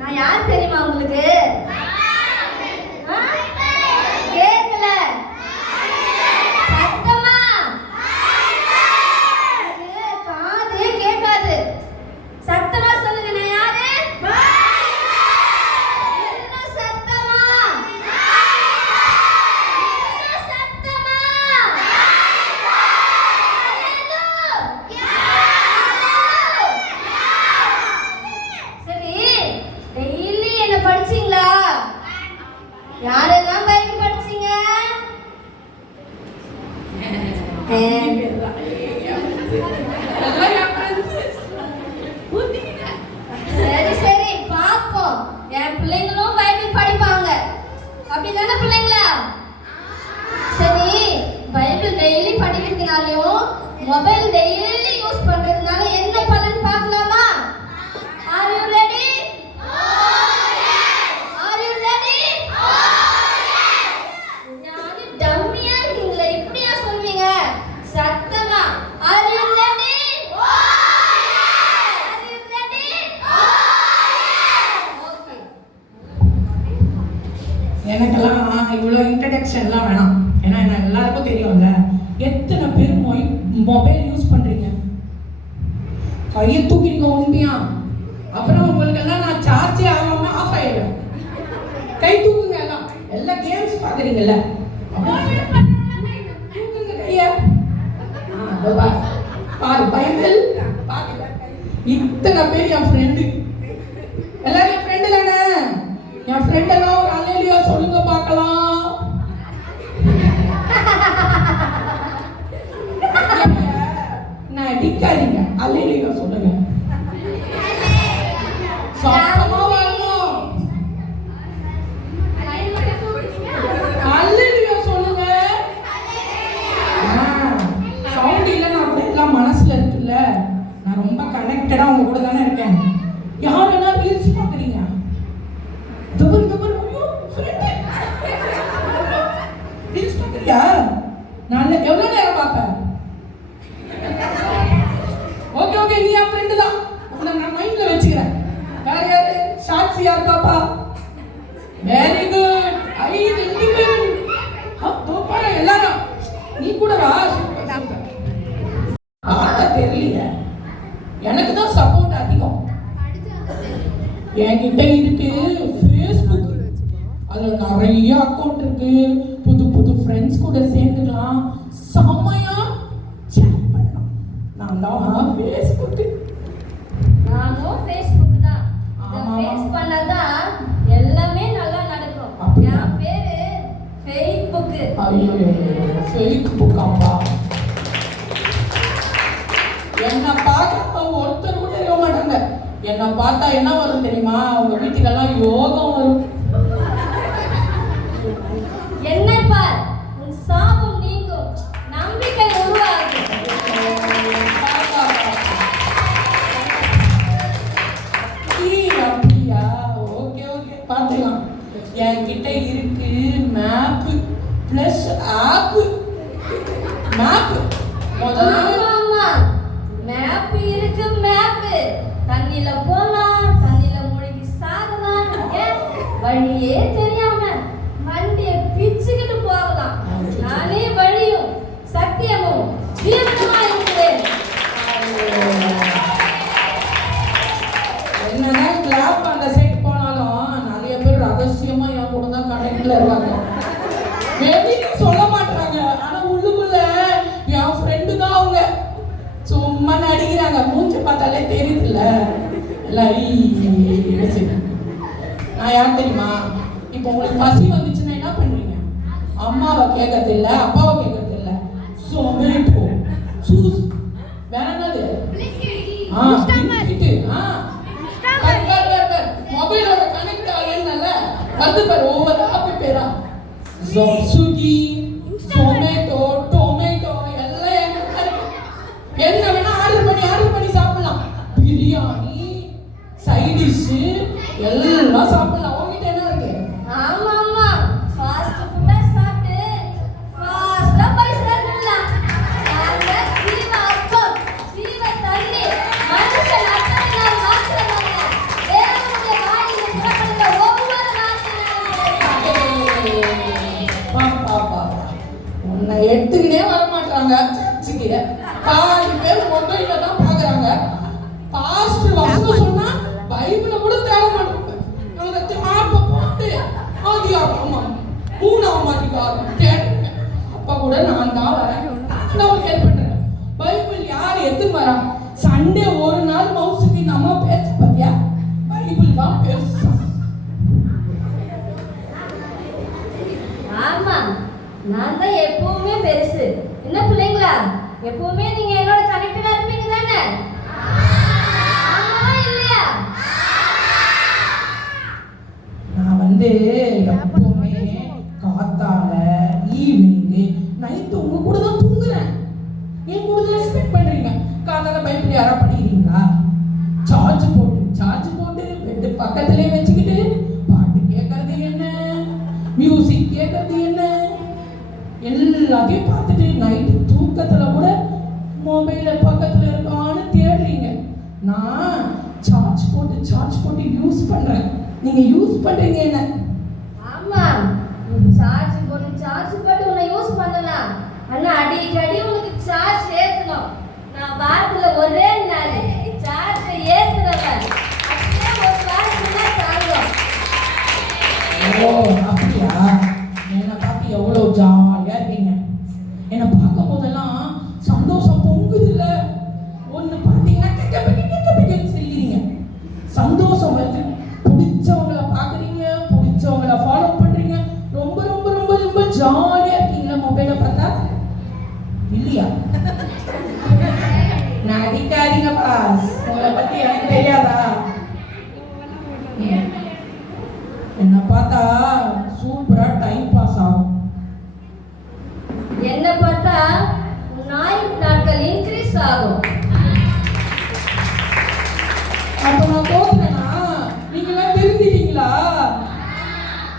நான் யார் தெரியுமா உங்களுக்கு? கேட்கல, சத்தமா காது கேட்காது. சத்தமா சொல்லுங்க, நான் யாரு? இன்னும் சத்தமா, இன்னும் சத்தமா. சரி, டெய்லி என்ன படிச்சீங்களா? யாரெல்லாம் பைபிள் படிச்சீங்க? சரி சரி பாப்போம். என் பிள்ளைங்களும் பைபிள் படிப்பாங்க, அப்படிதானே பிள்ளைங்களா? சரி, பைபிள் டெய்லி படிக்கிறதுனாலையும் மொபைல் டெய்லி யூஸ் பண்றதுனால என்ன பலன் பார்க்கலாமா? Are you ready? Are you ready? யாரு டம்மியா இருக்கீங்களே, இப்படியா சொல்வீங்க? சத்தமா Are you ready? Are you ready? Okay. எனக்கெல்லாம் இவ்வளோ இன்ட்ரடக்ஷன்லாம் வேணாம். ஏன்னா என்ன எல்லாருக்கும் தெரியும்ல. எத்தனை பேர் மொபைல் யூஸ் பண்ணுறீங்க? கையை தூக்கிடுங்க உண்மையா. அப்புறம் உங்களுக்கெல்லாம் நான் சார்ஜே ஆகாமல் ஆஃப் ஆயிடுவேன். கை தூக்குங்க, எல்லாம் கேம்ஸ் பார்க்குறீங்கல்ல. தூக்குங்க கையை. பாரு பைபிள் பாருங்க. இத்தனை பேர் என் ஃப்ரெண்டு, எல்லாரும் என் ஃப்ரெண்டு தானே? என் ஃப்ரெண்டெல்லாம் ஒரு அல்லேலூயா சொல்லுங்க பார்க்கலாம். நான் அடிக்காதீங்க, அல்லேலூயா சொல்லுங்க. சத்தமா வரணும். அல்லேலூயா சொல்லுங்க. சவுண்ட் இல்லைன்னா கூட எல்லாம் மனசுல இருக்குல்ல. நான் ரொம்ப கனெக்டடா உங்க கூட தானே இருக்கேன். யாரெல்லாம் ரீல்ஸ் பாக்குறீங்க? டபுள் டபுள் ஐயோ ஃப்ரெண்ட் ரீல்ஸ் பாக்குறியா? நான் எவ்வளவு நேரம் பார்ப்பேன்? ஓகே ஓகே, நீ என் ஃப்ரெண்டு தான், உன்னை நான் மைண்ட்ல வச்சுக்கிறேன். வேற யாரு? ஷாட்சி யார் பாப்பா? Very good. I independent. தோப்பார எல்லாரும் நீ கூட வா. ஆனா தெரியல, எனக்கு தான் சப்போர்ட் அதிகம். என்கிட்ட இருக்கு ஃபேஸ்புக், அதுல நிறைய அக்கௌண்ட் இருக்கு. புது புது ஃப்ரெண்ட்ஸ் கூட சேர்ந்துக்கலாம், செம்மையா சேட் பண்ணலாம். நான் தான் ஃபேஸ்புக். நானும் Facebook தான். இந்த ஃபேஸ் பண்ணாதான் எல்லாமே நல்லா நடக்கும். என் பேரு Facebook. ஐயோ ஃபேஸ்புக் அப்பா. என்ன பார்க்க ஒருத்தர் கூட இருக்க மாட்டாங்க. என்ன பார்த்தா என்ன வரும் தெரியுமா? உங்க வீட்டுக்கெல்லாம் யோகம் வரும். என்னை பார், உன் சாபம் நீங்கும், நம்பிக்கை உருவாகும். அப்படியா? ஓகே ஓகே, பார்த்துக்கலாம். என்கிட்ட இருக்கு மேப் பிளஸ் ஆப். மேப் ஆமா, மேப் இருக்கு. மேப் தண்ணில போலாம், தண்ணில மூழ்கி சாகலாம், வழியே தெரியாம வண்டியை பிச்சுக்கிட்டு போகலாம். நானே வழியும் சத்தியமும் ஜீவனமா இருக்கிறேன். என்னதான் கிளாப் அந்த சைடு போனாலும் நிறைய பேர் ரகசியமா என் கூட தான் கனெக்ட்ல இருக்காங்க. வெளியே சொல்ல மாட்டாங்க, ஆனா உள்ளுக்குள்ள என் ஃப்ரெண்டு தான் அவங்க. சும்மா நடிக்கிறாங்க, மூஞ்சி பார்த்தாலே தெரியுதுல்ல. நான் யார் தெரியுமா? இப்போ உங்களுக்கு பசி வந்துச்சுன்னா என்ன பண்றீங்க? அம்மாவை கேட்கறது இல்ல, அப்பாவை கேட்கறது இல்ல, சொமேட்டோ சூஸ் வேற என்னது? மொபைலோட கனெக்ட் ஆகல வந்து பாரு, ஒவ்வொரு ஆப் பேரா ஸ்விக்கி, சொமேட்டோ, டொமேட்டோ எல்லாம் என்ன வேணா ஆர்டர் பண்ணி சாப்பிடலாம். பிரியாணி, சைட் டிஷ் எல்லாம் சாப்பிடலாம். உங்ககிட்ட என்ன இருக்கு? ஆமா ஆமா, ஃபாஸ்ட் ஃபுட்டா சாப்பிட்டு ஃபாஸ்டா போய் சேர்ந்துடலாம். நாங்க சீவ அப்பம், சீவ தண்ணி, மனுஷன் அத்தனை நாள் மாத்திரமல்ல, தேவனுடைய வாயிலிருந்து எடுத்துக்கிட்டே வர மாட்டாங்க சர்ச்சுக்கு. பாதி பேர் மொபைல்ல தான் பாக்குறாங்க. பாஸ்டர் வசனம் சொன்னா பைபிளை கூட தேட மாட்டாங்க. ஆப்ப போட்டு ஆதியாகமம் 3ஆம் அதிகாரம் கேட்டுங்க. அப்பா கூட நான் தான் வரேன், நான் உங்களுக்கு ஹெல்ப் பண்றேன். பைபிள் யார் எடுத்துன்னு வரா? சண்டே ஒரு நாள் மவுசுக்கு நம்ம பேச பத்தியா? பைபிள் தான் பேச. ஆமா, நான் தான் எப்பவுமே பெருசு. என்ன பிள்ளைங்களா, எப்பவுமே நீங்க என்னோட கனெக்டடா இருப்பீங்க தானே? ஆமாவா இல்லையா? நான் எப்பவுமே காத்தால ஈவினிங் நைட்டு உங்க கூட தான் தூங்குறேன். என் கூட தான் எக்ஸ்பெக்ட் பண்றீங்க. காத்தால பைபிள் யாரா படிக்கிறீங்களா? சார்ஜ் போட்டு பெட் பக்கத்திலே வச்சுக்கிட்டு பாட்டு கேட்கறது என்ன, மியூசிக் கேட்கறது என்ன, எல்லாத்தையும் பார்த்துட்டு நைட்டு தூக்கத்துல கூட மொபைல பக்கத்துல இருக்கான்னு தேடுறீங்க. நான் சார்ஜ் போட்டு யூஸ் பண்றேன். நீங்க யூஸ் பண்றீங்க என்ன? ஆமா, சார்ஜ் போட்டு உன்னை யூஸ் பண்ணலாம். ஆனா அடிக்கடி உனக்கு சார்ஜ் ஏத்தணும். நான் வாரத்துல ஒரே நாள் சார்ஜ் ஏத்துறவன். அப்படியே ஒரு வாரத்துல தாங்கும். ஓ அப்படியா? என்னை பார்த்து எவ்வளவு ஜாலியா இருக்கீங்க. என்னை பார்க்கும் போதெல்லாம் சந்தோஷம் பொங்குது இல்ல? ஒண்ணு பார்த்தீங்கன்னா கேட்க செய்யறீங்க. சந்தோஷம் வருது. பிடிச்சவங்களை பார்க்குறீங்க, பிடிச்சவங்களை ஃபாலோ பண்றீங்க. ரொம்ப ரொம்ப ரொம்ப ரொம்ப ஜாலியா இருக்கீங்களா மொபைலை பார்த்தா? இல்லையா? நடிக்காதீங்க பாஸ். உங்களை பத்தி எனக்கு தெரியாதா? என்ன பார்த்தா சூப்பரா டைம் பாஸ் ஆகும். என்ன பார்த்தா நாட்கள் இன்க்ரீஸ் ஆகும். அப்ப நான் தோத்துறேனா? நீங்களாம் தெரிஞ்சிட்டீங்களா?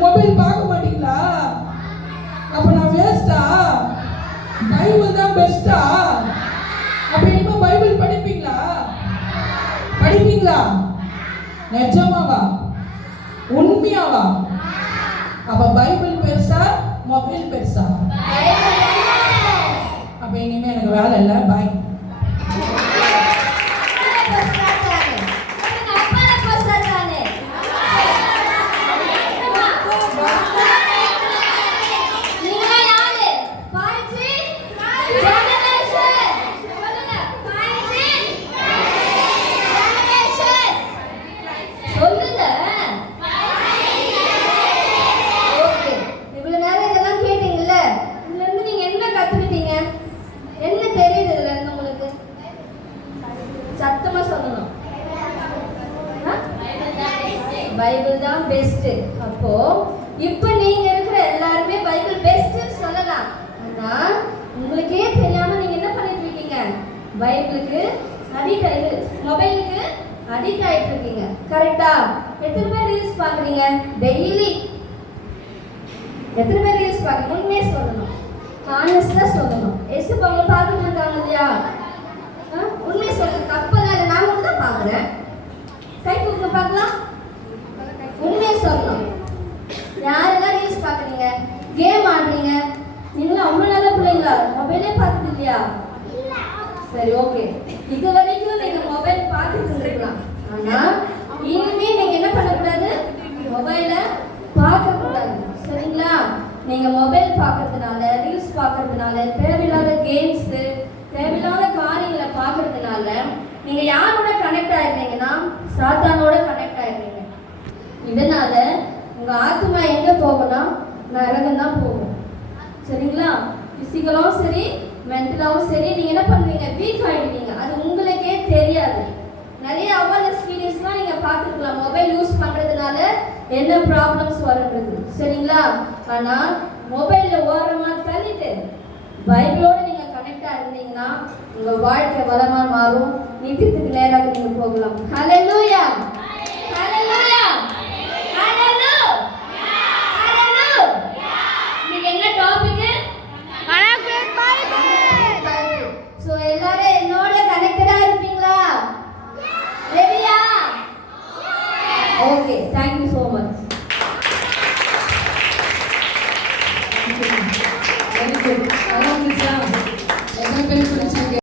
மொபைல் பார்க்க மாட்டீங்களா? அப்ப நான் வேஸ்டா? பைபிள் தான் பெஸ்டா? அப்ப இனிமே பைபிள் படிப்பீங்களா? நிஜமாவா? உண்மையாவா? அப்ப பைபிள் பெருசா, மொபைல் பெருசா? அப்ப இனிமே எனக்கு வேலை இல்லை. பாய். பைபிள் தான் பெஸ்ட். அப்போ இப்போ நீங்க இருக்கிற எல்லாருமே பைபிள் பெஸ்ட்னு சொல்லலாம். ஆனா உங்களுக்கே தெரியாம நீங்க என்ன பண்ணிட்டு இருக்கீங்க? பைபிளுக்கு அடிக்ட் ஆயிட்டு, மொபைலுக்கு அடிக்ட் ஆயிட்டு இருக்கீங்க. கரெக்டா? எத்தனை பேர் ரீல்ஸ் பாக்குறீங்க டெய்லி? எத்தனை பேர் ரீல்ஸ் பாக்குறீங்க? உண்மையே சொல்லணும், ஹானஸ்டா சொல்லணும். எஸ் அவங்க பார்த்துட்டு இருக்காங்க இல்லையா? உண்மையை சொல்லுங்க, தப்பெல்லாம் இல்லை. நான் மட்டும் தான் பாக்குறேன். கை கொடுக்க பார்க்கலாம். உண்மையை சொல்லணும். யாரெல்லாம் ரீல்ஸ் பாக்குறீங்க, கேம் ஆடுறீங்க? நீங்களும் அவ்வளவு நல்ல பிள்ளைங்களா? மொபைலே பார்த்துட்டு இல்லையா? சரி, ஓகே. இது வரைக்கும் நீங்க மொபைல் பார்த்துட்டு இருக்கலாம். ஆனா இனிமே நீங்க என்ன பண்ணக்கூடாது? மொபைல பார்க்க கூடாது. சரிங்களா? நீங்க மொபைல் பார்க்கறதுனால, ரீல்ஸ் பார்க்கறதுனால, தேவையில்லாத கேம்ஸ், தேவையில்லாத காரியங்களை பார்க்கறதுனால நீங்க யாரோட கனெக்ட் ஆயிடுறீங்கன்னா சாத்தானோட கனெக்ட் ஆயிடுறீங்க. இதனால உங்க ஆத்மா எங்க போகும்னா நரகம் தான் போகும். சரிங்களா? பிசிக்கலாவும் சரி, மென்டலாவும் சரி, நீங்க என்ன பண்ணுவீங்க? வீக் ஆயிடுவீங்க. அது உங்களுக்கே தெரியாது. நிறைய அவேர்னஸ் வீடியோஸ்லாம் நீங்க பார்த்துக்கலாம் மொபைல் யூஸ் பண்றதுனால என்ன ப்ராப்ளம்ஸ் வருது. சரிங்களா? ஆனா மொபைல்ல ஓரமா தள்ளிட்டு பைபிளோட நீங்க கனெக்டா இருந்தீங்கன்னா உங்க வாழ்க்கை வளமா மாறும். நித்தியத்துக்கு நேராக நீங்க போகலாம். ஹல்லேலூயா.